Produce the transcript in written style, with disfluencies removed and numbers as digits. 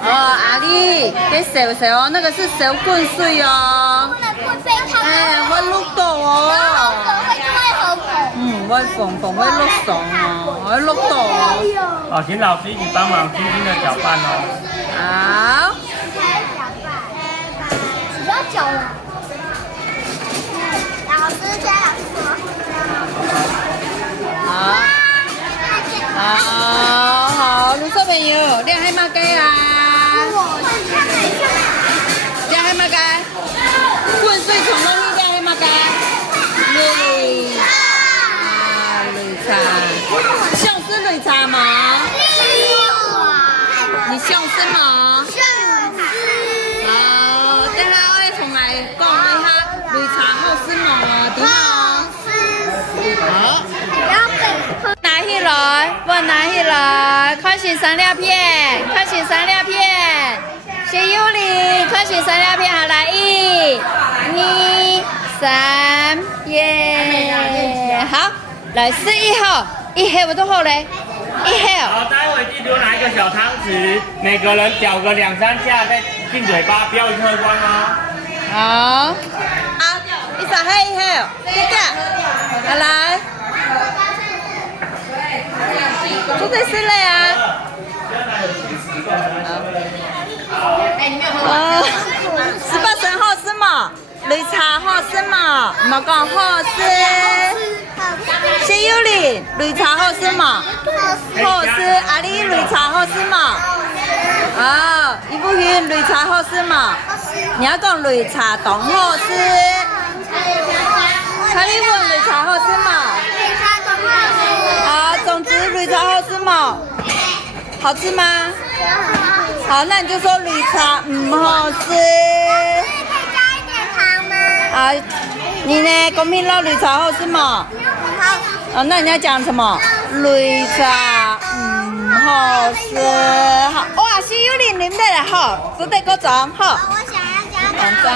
哦，阿丽，给小小哦，那个是小棍水哦。哎，我录到哦。我缝会录爽哦，我录到哦。好，请老师一起帮忙轻轻的搅拌哦。好。不要搅了。老师先好，綠色朋友，你係乜雞啊？你係乜雞？灌水從嗰啲係乜雞？綠茶，像是綠茶嗎？你像是嗎？好，等下我同嚟講一下綠茶好是嗎？點啊？好。拿起來，我拿起來，看先生兩片，看先生兩片，謝優玲，看先生兩片，好來1、2、3，耶！好，來試1號，1號我都好嘞，1號。好，待會記住拿一個小湯匙，每個人攪個2、3下，再進嘴巴，不要一喝光哦。好，好，1號，這個，好來。做对事了呀！18神好是嘛？綠茶好是嘛？唔係講好是。謝優玲，綠茶好是嘛？好是，阿麗綠茶好是嘛？啊，葉步雲綠茶好是嘛？你要講綠茶凍好是。蔡麗文綠茶好是嘛？啊，總之綠茶好吃嗎？好吃嗎？好，那你就說綠茶好吃。可以加一點糖嗎？啊，你呢？公平佬綠茶好吃嗎？啊，那你要講什麼？綠茶好吃。好，哇，謝優玲飲得啦，好，值得嗰種，好。我想要加糖。兩張。